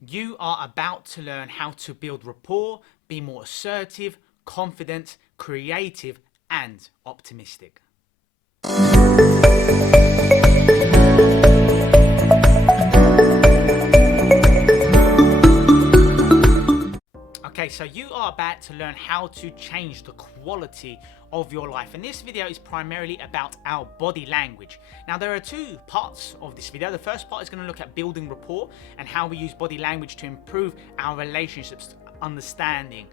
You are about to learn how to build rapport, be more assertive, confident, creative, and optimistic. Okay, so you are about to learn how to change the quality of your life, and this video is primarily about our body language. Now, there are two parts of this video. The first part is going to look at building rapport and how we use body language to improve our relationships, understanding,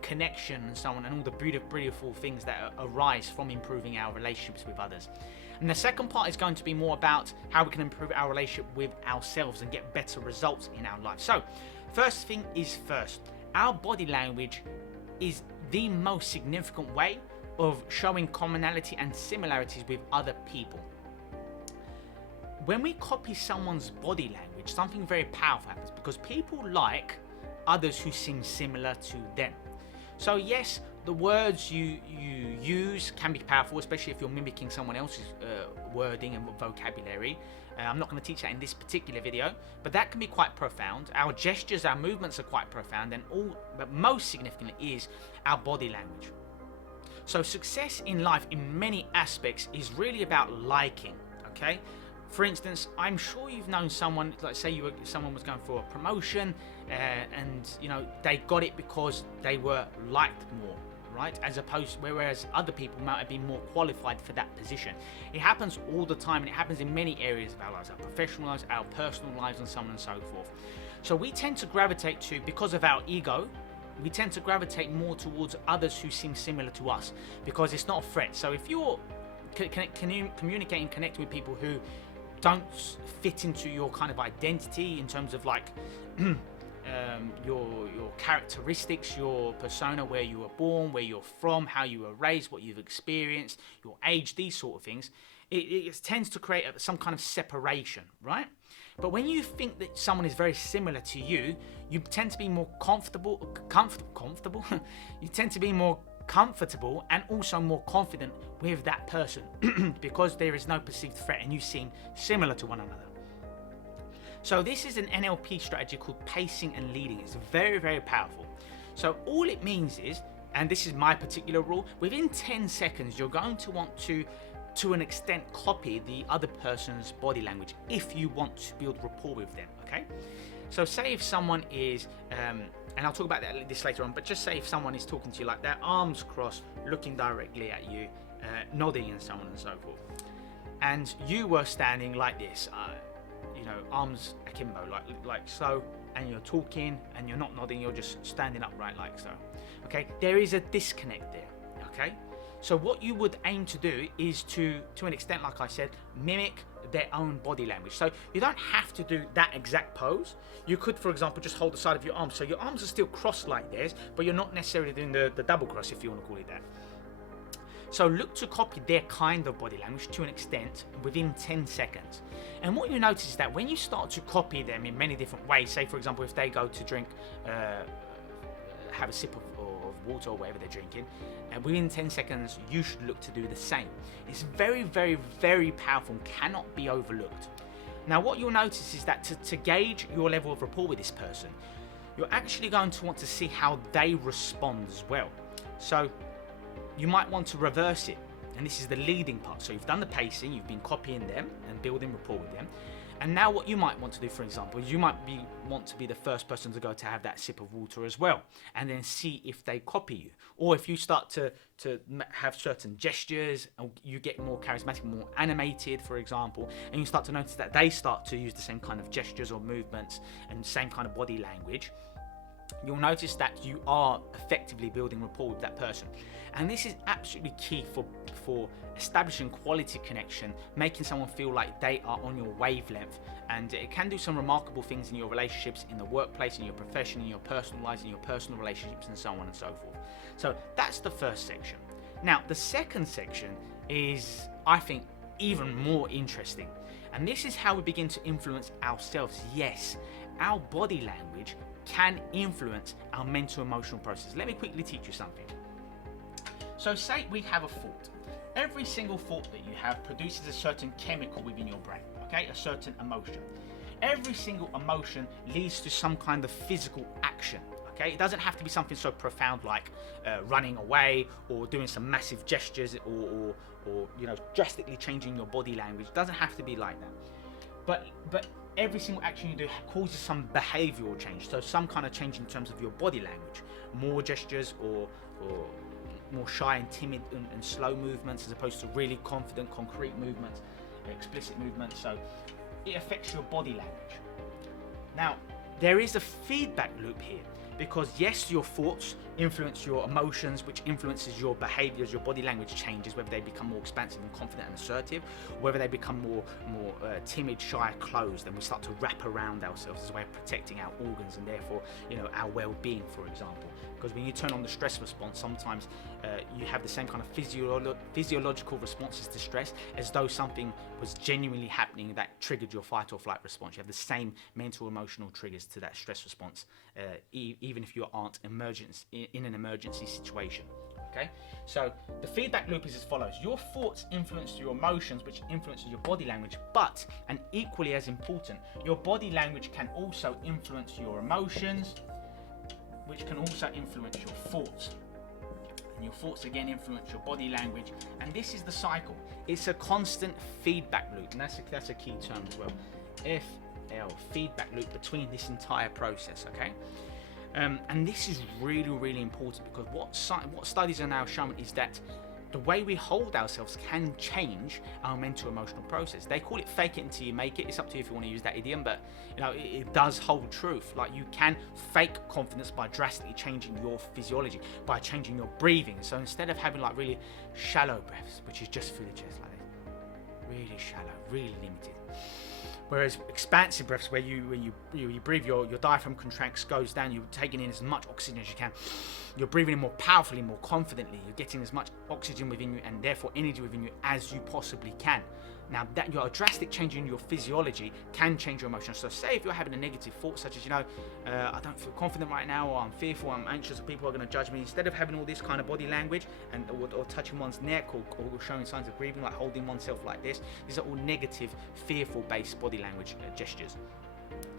connection, and so on, and all the beautiful things that arise from improving our relationships with others. And the second part is going to be more about how we can improve our relationship with ourselves and get better results in our life. So, first thing is first. Our body language is the most significant way of showing commonality and similarities with other people. When we copy someone's body language, something very powerful happens because people like others who seem similar to them. So yes, the words you use can be powerful, especially if you're mimicking someone else's wording and vocabulary. I'm not going to teach that in this particular video, but that can be quite profound. Our gestures, our movements are quite profound, and but most significantly is our body language. So success in life in many aspects is really about liking, okay? For instance, I'm sure you've known someone, like say someone was going for a promotion and they got it because they were liked more, right? Whereas other people might have been more qualified for that position. It happens all the time, and it happens in many areas of our lives, our professional lives, our personal lives, and so on and so forth. So we tend to gravitate to, because of our ego, we tend to gravitate more towards others who seem similar to us because it's not a threat. So if you're communicating and connecting with people who don't fit into your kind of identity in terms of like your characteristics, your persona, where you were born, where you're from, how you were raised, what you've experienced, your age, these sort of things, it tends to create some kind of separation, right? But when you think that someone is very similar to you, you tend to be more comfortable. You tend to be more comfortable and also more confident with that person because there is no perceived threat and you seem similar to one another. So this is an NLP strategy called pacing and leading. It's very, very powerful. So all it means is, and this is my particular rule, within 10 seconds you're going to want to an extent copy the other person's body language if you want to build rapport with them, okay? So say if someone is, and I'll talk about this later on, but just say if someone is talking to you like that, arms crossed, looking directly at you, nodding and so on and so forth. And you were standing like this, arms akimbo, like so, and you're talking and you're not nodding, you're just standing upright like so. Okay, there is a disconnect there, okay? So what you would aim to do is to an extent, like I said, mimic their own body language. So you don't have to do that exact pose. You could, for example, just hold the side of your arms. So your arms are still crossed like theirs, but you're not necessarily doing the double cross, if you want to call it that. So look to copy their kind of body language to an extent within 10 seconds. And what you notice is that when you start to copy them in many different ways, say for example, if they go to drink, have a sip of water or whatever they're drinking, and within 10 seconds you should look to do the same. It's very, very, very powerful and cannot be overlooked. Now what you'll notice is that to gauge your level of rapport with this person, you're actually going to want to see how they respond as well. So you might want to reverse it, and this is the leading part. So you've done the pacing, you've been copying them and building rapport with them. And now what you might want to do, for example, is you might want to be the first person to go to have that sip of water as well, and then see if they copy you. Or if you start to have certain gestures, and you get more charismatic, more animated, for example, and you start to notice that they start to use the same kind of gestures or movements and same kind of body language, you'll notice that you are effectively building rapport with that person. And this is absolutely key for establishing quality connection, making someone feel like they are on your wavelength, and it can do some remarkable things in your relationships, in the workplace, in your profession, in your personal lives, in your personal relationships, and so on and so forth. So that's the first section. Now the second section is, I think, even more interesting, and this is how we begin to influence ourselves. Yes, our body language can influence our mental emotional process. Let me quickly teach you something. So say we have a thought. Every single thought that you have produces a certain chemical within your brain, okay? A certain emotion. every single emotion leads to some kind of physical action. Okay, it doesn't have to be something so profound like running away or doing some massive gestures or drastically changing your body language. It doesn't have to be like that. But every single action you do causes some behavioral change. So some kind of change in terms of your body language, more gestures or more shy and timid and slow movements as opposed to really confident, concrete movements, explicit movements. So it affects your body language. Now, there is a feedback loop here. Because yes, your thoughts influence your emotions, which influences your behaviors, your body language changes, whether they become more expansive and confident and assertive, whether they become more timid, shy, closed, and we start to wrap around ourselves as a way of protecting our organs and therefore, our well-being, for example. Because when you turn on the stress response, sometimes you have the same kind of physiological responses to stress as though something was genuinely happening that triggered your fight or flight response. You have the same mental, emotional triggers to that stress response, even if you aren't in an emergency situation. Okay, so the feedback loop is as follows. Your thoughts influence your emotions, which influences your body language, but, and equally as important, your body language can also influence your emotions, which can also influence your thoughts. And your thoughts again influence your body language, and this is the cycle. It's a constant feedback loop, and that's a key term as well. FL, feedback loop between this entire process, okay? And this is really, really important because what studies are now showing is that the way we hold ourselves can change our mental emotional process. They call it fake it until you make it. It's up to you if you want to use that idiom, but it does hold truth. Like, you can fake confidence by drastically changing your physiology, by changing your breathing. So instead of having like really shallow breaths, which is just through the chest like this, really shallow, really limited. Whereas expansive breaths, where when you breathe, your diaphragm contracts, goes down, you're taking in as much oxygen as you can. You're breathing in more powerfully, more confidently. You're getting as much oxygen within you and therefore energy within you as you possibly can. Now, that your drastic change in your physiology can change your emotions. So say if you're having a negative thought, such as, I don't feel confident right now, or I'm fearful, I'm anxious, or people are going to judge me. Instead of having all this kind of body language or touching one's neck or showing signs of breathing, like holding oneself like this, these are all negative, fearful-based body language gestures.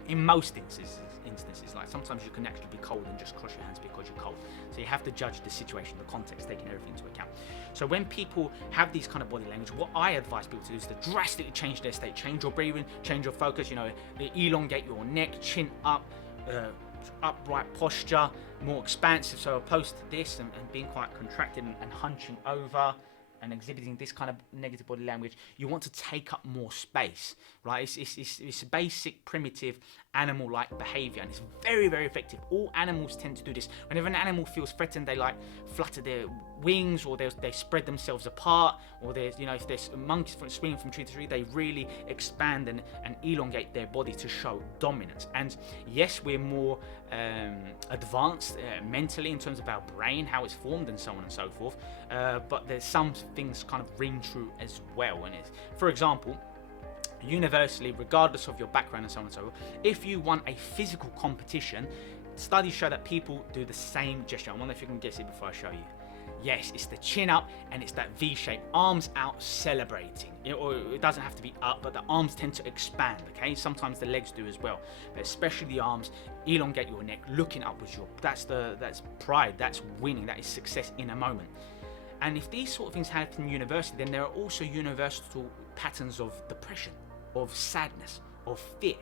In most instances, like sometimes you can actually be cold and just cross your hands because you're cold. So you have to judge the situation, the context, taking everything into account. So when people have these kind of body language, what I advise people to do is to drastically change their state, change your breathing, change your focus, elongate your neck, chin up, upright posture, more expansive. So opposed to this and being quite contracted and hunching over and exhibiting this kind of negative body language, you want to take up more space, right? It's basic, primitive, animal-like behavior, and it's very, very effective. All animals tend to do this. Whenever an animal feels threatened, they like flutter their wings, or they spread themselves apart, or if there's monkeys swinging from tree to tree, they really expand and elongate their body to show dominance. And yes, we're more advanced mentally in terms of our brain, how it's formed, and so on and so forth. But there's some things kind of ring true as well. And for example, universally, regardless of your background and so on and so forth, if you won a physical competition, studies show that people do the same gesture. I wonder if you can guess it before I show you. Yes, it's the chin up and it's that V shape, arms out, celebrating. Or it doesn't have to be up, but the arms tend to expand, okay? Sometimes the legs do as well, but especially the arms. Elongate your neck, looking upwards. That's pride, that's winning, that is success in a moment. And if these sort of things happen universally, then there are also universal patterns of depression, of sadness, of fear.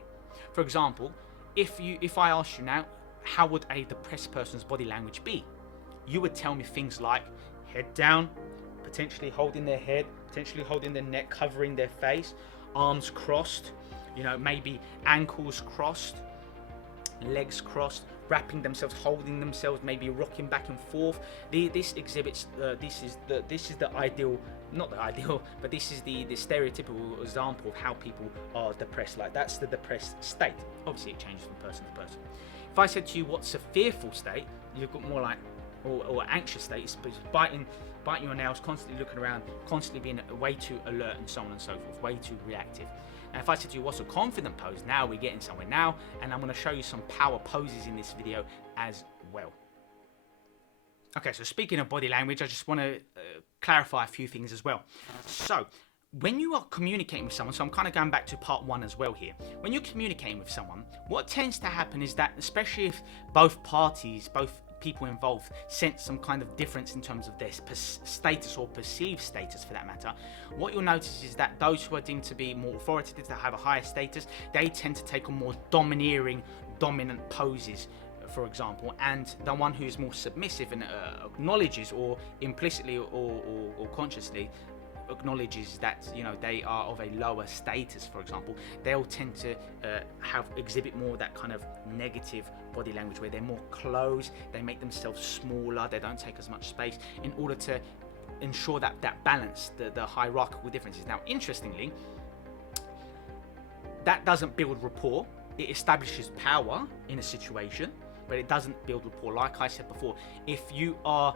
For example, if I asked you now, how would a depressed person's body language be? You would tell me things like head down, potentially holding their head, potentially holding their neck, covering their face, arms crossed, maybe ankles crossed, legs crossed, wrapping themselves, holding themselves, maybe rocking back and forth. This exhibits, this is the ideal, not the ideal, but this is the stereotypical example of how people are depressed. Like, that's the depressed state. Obviously it changes from person to person. If I said to you, what's a fearful state, you've got more like, or anxious state, it's biting your nails, constantly looking around, constantly being way too alert, and so on and so forth, way too reactive. And if I said to you, what's a confident pose, now we're getting somewhere now, and I'm going to show you some power poses in this video as well. Okay, so speaking of body language, I just want to clarify a few things as well. So when you are communicating with someone, so I'm kind of going back to part one as well here. When you're communicating with someone, what tends to happen is that, especially if both parties, both people involved sense some kind of difference in terms of their status or perceived status for that matter, what you'll notice is that those who are deemed to be more authoritative, that have a higher status, they tend to take on more domineering, dominant poses, for example, and the one who is more submissive and acknowledges, or implicitly or consciously acknowledges that, you know, they are of a lower status, for example, they'll tend to exhibit more that kind of negative body language, where they're more closed, they make themselves smaller, they don't take as much space, in order to ensure that balance, the hierarchical differences. Now, interestingly, that doesn't build rapport. It establishes power in a situation, but it doesn't build rapport. Like I said before, if you are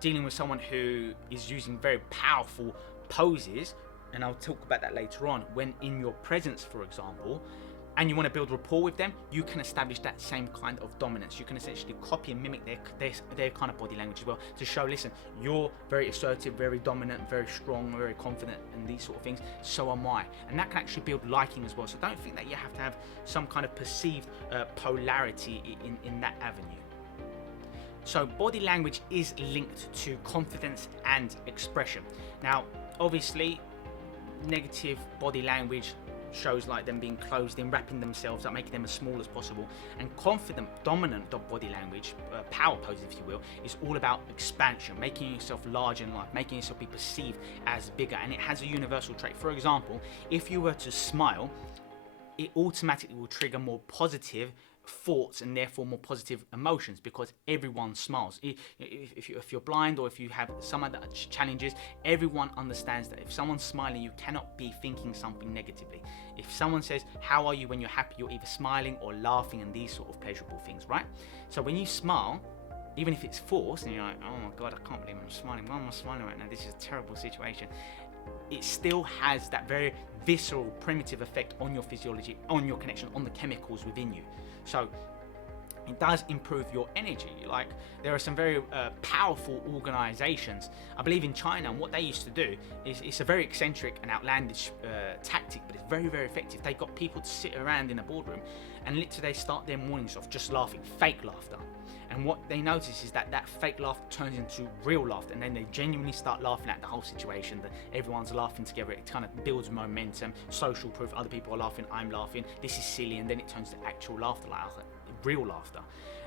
dealing with someone who is using very powerful poses, and I'll talk about that later on, when in your presence, for example, and you want to build rapport with them, you can establish that same kind of dominance. You can essentially copy and mimic their kind of body language as well, to show, listen, you're very assertive, very dominant, very strong, very confident, and these sort of things, so am I. And that can actually build liking as well. So don't think that you have to have some kind of perceived polarity in that avenue. So body language is linked to confidence and expression. Now, obviously, negative body language shows like them being closed in, wrapping themselves up, making them as small as possible. And confident, dominant body language, power pose, if you will, is all about expansion, making yourself larger in life, making yourself be perceived as bigger. And it has a universal trait. For example, if you were to smile, it automatically will trigger more positive thoughts and therefore more positive emotions, because everyone smiles. If you're blind, or if you have some other challenges, everyone understands that if someone's smiling, you cannot be thinking something negatively. If someone says, how are you, when you're happy, you're either smiling or laughing, and these sort of pleasurable things, right? So when you smile, even if it's forced and you're like, oh my god, I can't believe I'm smiling, why am I smiling right now, this is a terrible situation, it still has that very visceral, primitive effect on your physiology, on your connection, on the chemicals within you. So it does improve your energy. Like, there are some very powerful organizations, I believe in China, and what they used to do is, it's a very eccentric and outlandish tactic, but it's very, very effective. They got people to sit around in a boardroom and literally they start their mornings off just laughing, fake laughter. And what they notice is that that fake laugh turns into real laughter, and then they genuinely start laughing at the whole situation, that everyone's laughing together. It kind of builds momentum, social proof, other people are laughing, I'm laughing, this is silly, and then it turns to actual laughter, like real laughter.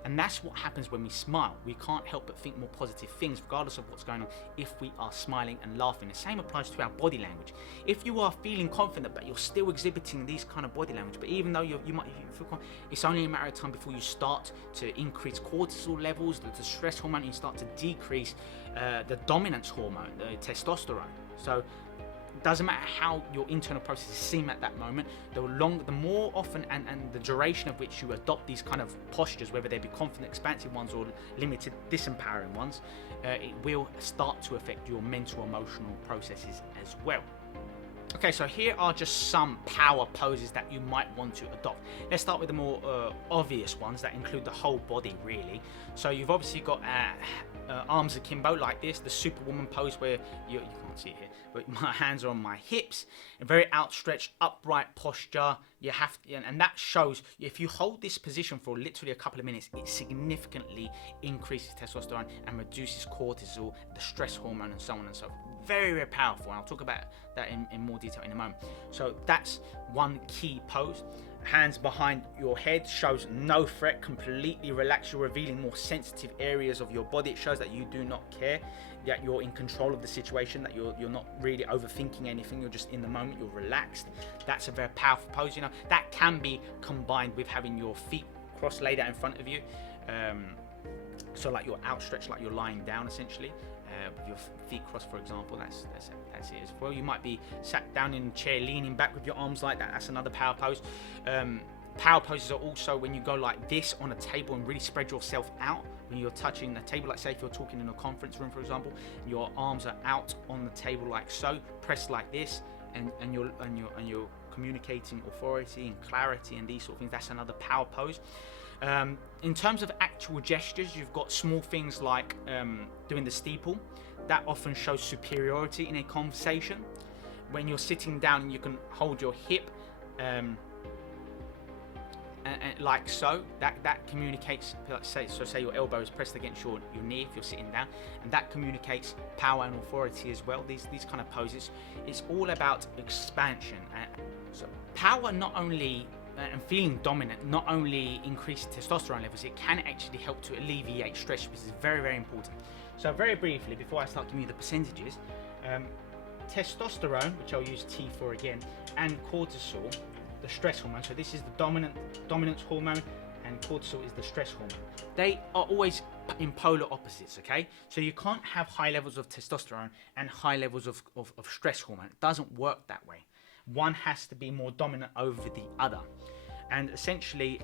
And that's what happens when we smile. We can't help but think more positive things regardless of what's going on if we are smiling and laughing. The same applies to our body language. If you are feeling confident but you're still exhibiting these kind of body language, but even though you might feel confident, it's only a matter of time before you start to increase cortisol levels, the stress hormone, and you start to decrease the dominance hormone, the testosterone. So it doesn't matter how your internal processes seem at that moment, the more often and the duration of which you adopt these kind of postures, whether they be confident, expansive ones, or limited, disempowering ones, it will start to affect your mental, emotional processes as well. Okay, so here are just some power poses that you might want to adopt. Let's start with the more obvious ones that include the whole body, really. So you've obviously got arms akimbo like this, the Superwoman pose, where you can't see it here, but my hands are on my hips, a very outstretched, upright posture. You have to, and that shows, if you hold this position for literally a couple of minutes, it significantly increases testosterone and reduces cortisol, the stress hormone, and so on and so forth. Very, very powerful, and I'll talk about that in more detail in a moment. So that's one key pose. Hands behind your head shows no threat, completely relaxed. You're revealing more sensitive areas of your body. It shows that you do not care, that you're in control of the situation, that you're not really overthinking anything, you're just in the moment, you're relaxed. That's a very powerful pose. You know, that can be combined with having your feet cross laid out in front of you, so like you're outstretched, like you're lying down essentially, with your feet crossed, for example. That's it as well. You might be sat down in a chair leaning back with your arms like that. That's another power pose. Power poses are also when you go like this on a table and really spread yourself out. When you're touching the table, like say if you're talking in a conference room, for example, your arms are out on the table like so, pressed like this, and you're communicating authority and clarity and these sort of things. That's another power pose. In terms of actual gestures, you've got small things like doing the steeple. That often shows superiority in a conversation. when you're sitting down, you can hold your hip and like so. That communicates, like say your elbow is pressed against your knee if you're sitting down, and that communicates power and authority as well. These kind of poses, it's all about expansion. So power not only and feeling dominant not only increases testosterone levels, it can actually help to alleviate stress, which is very, very important. So very briefly, before I start giving you the percentages, testosterone, which I'll use T for again, and cortisol, the stress hormone. So this is the dominance hormone, and cortisol is the stress hormone. They are always in polar opposites, okay? So you can't have high levels of testosterone and high levels of stress hormone. It doesn't work that way. One has to be more dominant over the other. And essentially,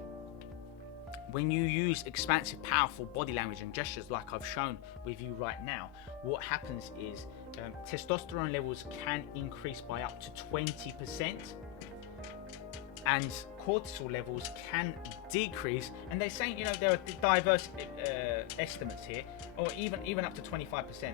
when you use expansive, powerful body language and gestures like I've shown with you right now, what happens is testosterone levels can increase by up to 20%, and cortisol levels can decrease. And they're saying, you know, there are diverse estimates here, or even up to 25%.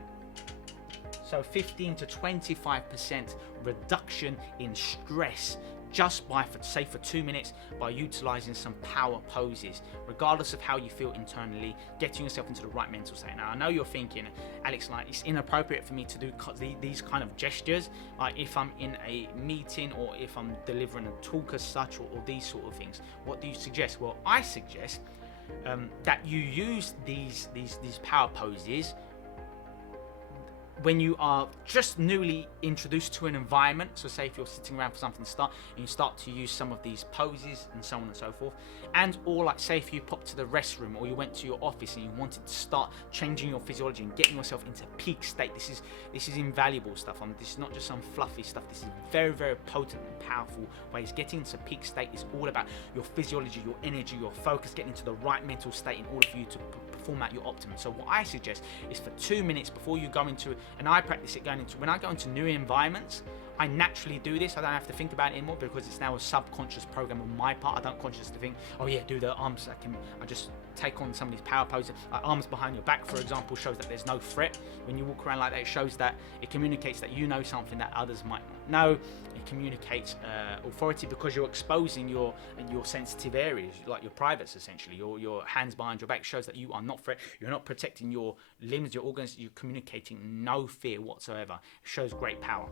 So 15 to 25% reduction in stress just by, say, for 2 minutes, by utilizing some power poses, regardless of how you feel internally, getting yourself into the right mental state. Now, I know you're thinking, Alex, like, it's inappropriate for me to do these kind of gestures, like if I'm in a meeting or if I'm delivering a talk as such, or these sort of things. What do you suggest? Well, I suggest that you use these power poses when you are just newly introduced to an environment. So say if you're sitting around for something to start, and you start to use some of these poses and so on and so forth. And or like say if you popped to the restroom, or you went to your office and you wanted to start changing your physiology and getting yourself into peak state. This is invaluable stuff. This is not just some fluffy stuff. This is very, very potent and powerful ways. Getting into peak state is all about your physiology, your energy, your focus, getting into the right mental state in order for you to perform at your optimum. So what I suggest is for 2 minutes before you go into, and I practice it when I go into new environments, I naturally do this. I don't have to think about it anymore because it's now a subconscious program on my part. I don't consciously think, oh yeah, do the arms. I just take on some of these power poses. Like arms behind your back, for example, shows that there's no threat. When you walk around like that, it shows that, it communicates that you know something that others might not know. It communicates authority because you're exposing your sensitive areas, like your privates essentially. Your hands behind your back shows that you are not threat. You're not protecting your limbs, your organs. You're communicating no fear whatsoever. It shows great power.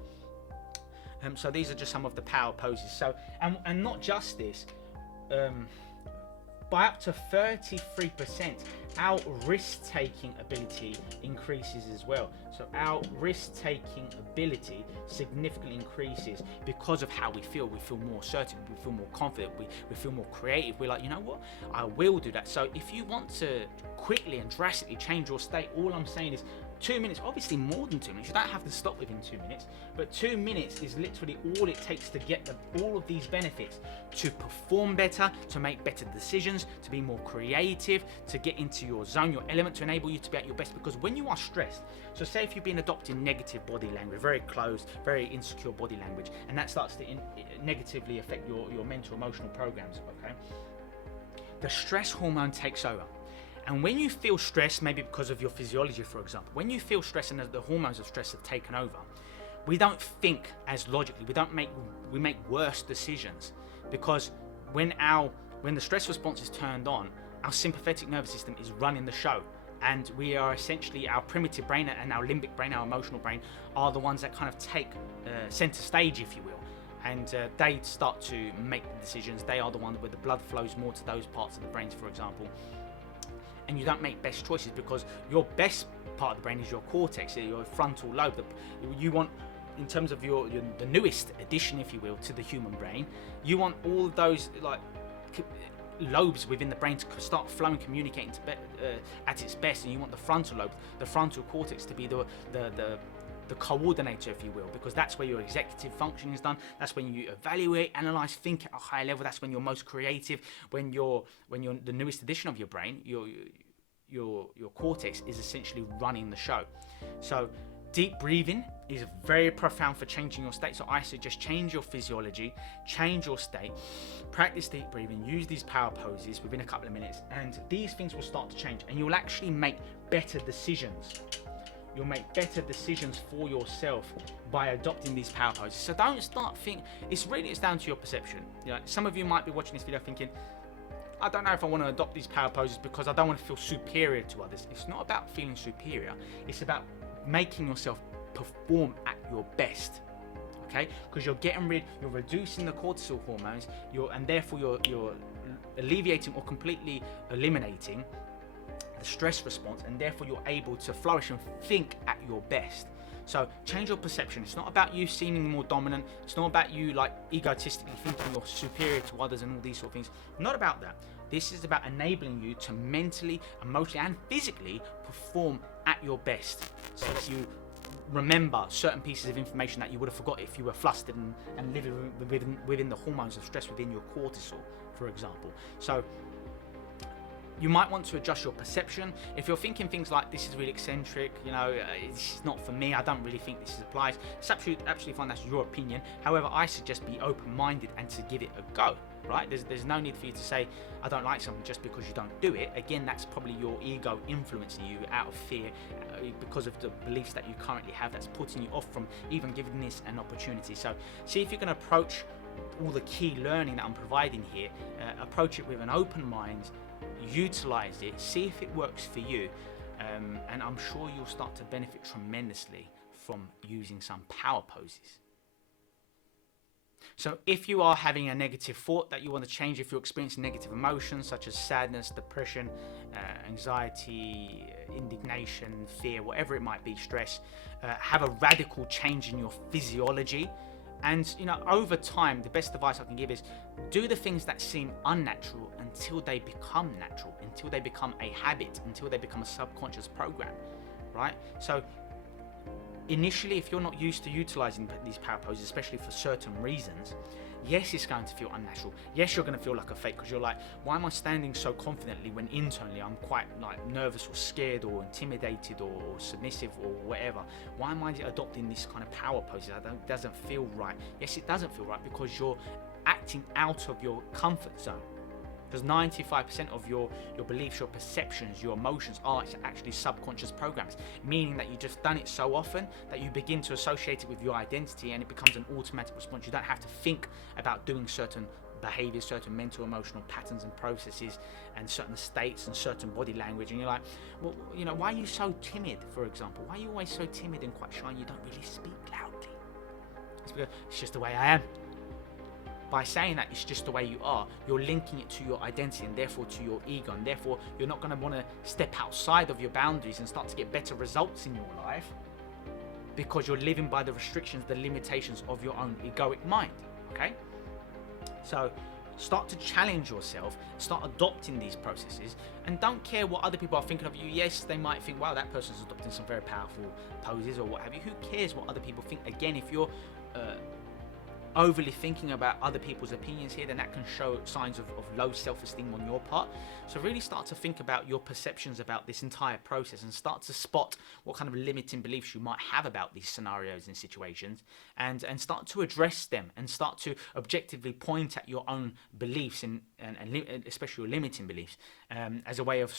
So these are just some of the power poses. So and not just this, by up to 33%, our risk-taking ability increases as well. So our risk-taking ability significantly increases because of how we feel. We feel more certain, we feel more confident, we feel more creative. We're like, you know what, I will do that. So if you want to quickly and drastically change your state, all I'm saying is 2 minutes, obviously more than 2 minutes. You don't have to stop within 2 minutes, but 2 minutes is literally all it takes to get all of these benefits, to perform better, to make better decisions, to be more creative, to get into your zone, your element, to enable you to be at your best. Because when you are stressed, so say if you've been adopting negative body language, very closed, very insecure body language, and that starts to negatively affect your mental, emotional programs, okay? The stress hormone takes over. And when you feel stressed, maybe because of your physiology, for example, when you feel stress and the hormones of stress have taken over, we don't think as logically. We make worse decisions, because when the stress response is turned on, our sympathetic nervous system is running the show, and we are essentially, our primitive brain and our limbic brain, our emotional brain, are the ones that kind of take center stage, if you will. And they start to make the decisions. They are the ones where the blood flows more to those parts of the brains, for example. And you don't make best choices, because your best part of the brain is your cortex, your frontal lobe. You want, in terms of the newest addition, if you will, to the human brain, you want all of those like lobes within the brain to start flowing, communicating at its best. And you want the frontal lobe, the frontal cortex, to be the coordinator, if you will, because that's where your executive function is done. That's when you evaluate, analyze, think at a higher level. That's when you're most creative. When you're the newest addition of your brain, your cortex is essentially running the show. So deep breathing is very profound for changing your state. So I suggest change your physiology, change your state, practice deep breathing, use these power poses within a couple of minutes, and these things will start to change, and you'll actually make better decisions. You'll make better decisions for yourself by adopting these power poses. So don't start thinking, it's down to your perception. You know, some of you might be watching this video thinking, I don't know if I want to adopt these power poses because I don't want to feel superior to others. It's not about feeling superior. It's about making yourself perform at your best. Okay? Because you're reducing the cortisol hormones, and therefore you're alleviating or completely eliminating the stress response, and therefore you're able to flourish and think at your best. So change your perception. It's not about you seeming more dominant. It's not about you like egotistically thinking you're superior to others and all these sort of things. Not about that. This is about enabling you to mentally, emotionally, and physically perform at your best. So if you remember certain pieces of information that you would have forgot if you were flustered and living within the hormones of stress within your cortisol, for example. So you might want to adjust your perception. If you're thinking things like, this is really eccentric, you know, this is not for me, I don't really think this applies, it's absolutely fine, that's your opinion. However, I suggest be open-minded and to give it a go, right? There's no need for you to say, I don't like something just because you don't do it. Again, that's probably your ego influencing you out of fear because of the beliefs that you currently have that's putting you off from even giving this an opportunity. So see if you can approach all the key learning that I'm providing here, approach it with an open mind, utilize it, see if it works for you, and I'm sure you'll start to benefit tremendously from using some power poses. So if you are having a negative thought that you want to change, if you're experiencing negative emotions such as sadness, depression, anxiety, indignation, fear, whatever it might be, stress, have a radical change in your physiology. And you know, over time, the best advice I can give is do the things that seem unnatural until they become natural, until they become a habit, until they become a subconscious program, right? So initially, if you're not used to utilizing these power poses, especially for certain reasons, yes, it's going to feel unnatural. Yes, you're going to feel like a fake because you're like, why am I standing so confidently when internally I'm quite like nervous or scared or intimidated or submissive or whatever? Why am I adopting this kind of power poses? It doesn't feel right. Yes, it doesn't feel right because you're acting out of your comfort zone. Because 95% of your beliefs, your perceptions, your emotions are actually subconscious programs, meaning that you've just done it so often that you begin to associate it with your identity and it becomes an automatic response. You don't have to think about doing certain behaviors, certain mental, emotional patterns and processes and certain states and certain body language. And you're like, well, you know, why are you so timid, for example? Why are you always so timid and quite shy and you don't really speak loudly? It's because it's just the way I am. By saying that it's just the way you are, you're linking it to your identity and therefore to your ego, and therefore you're not going to want to step outside of your boundaries and start to get better results in your life because you're living by the restrictions, the limitations of your own egoic mind, okay? So start to challenge yourself, start adopting these processes, and don't care what other people are thinking of you. Yes, they might think, wow, that person's adopting some very powerful poses or what have you. Who cares what other people think? Again, if you're overly thinking about other people's opinions here, then that can show signs of low self-esteem on your part. So really start to think about your perceptions about this entire process and start to spot what kind of limiting beliefs you might have about these scenarios and situations, and start to address them and start to objectively point at your own beliefs and especially your limiting beliefs as a way of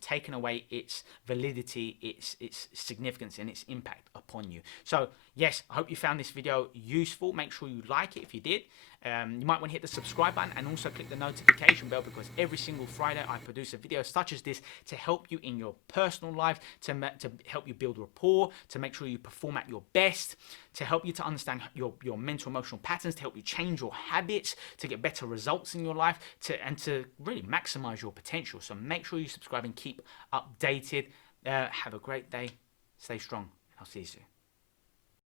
taking away its validity, its significance and its impact upon you. So yes, I hope you found this video useful. Make sure you like it if you did. You might want to hit the subscribe button and also click the notification bell, because every single Friday I produce a video such as this to help you in your personal life, to help you build rapport, to make sure you perform at your best, to help you to understand your mental emotional patterns, to help you change your habits, to get better results in your life, and to really maximize your potential. So make sure you subscribe and keep updated. Have a great day. Stay strong. I'll see you soon.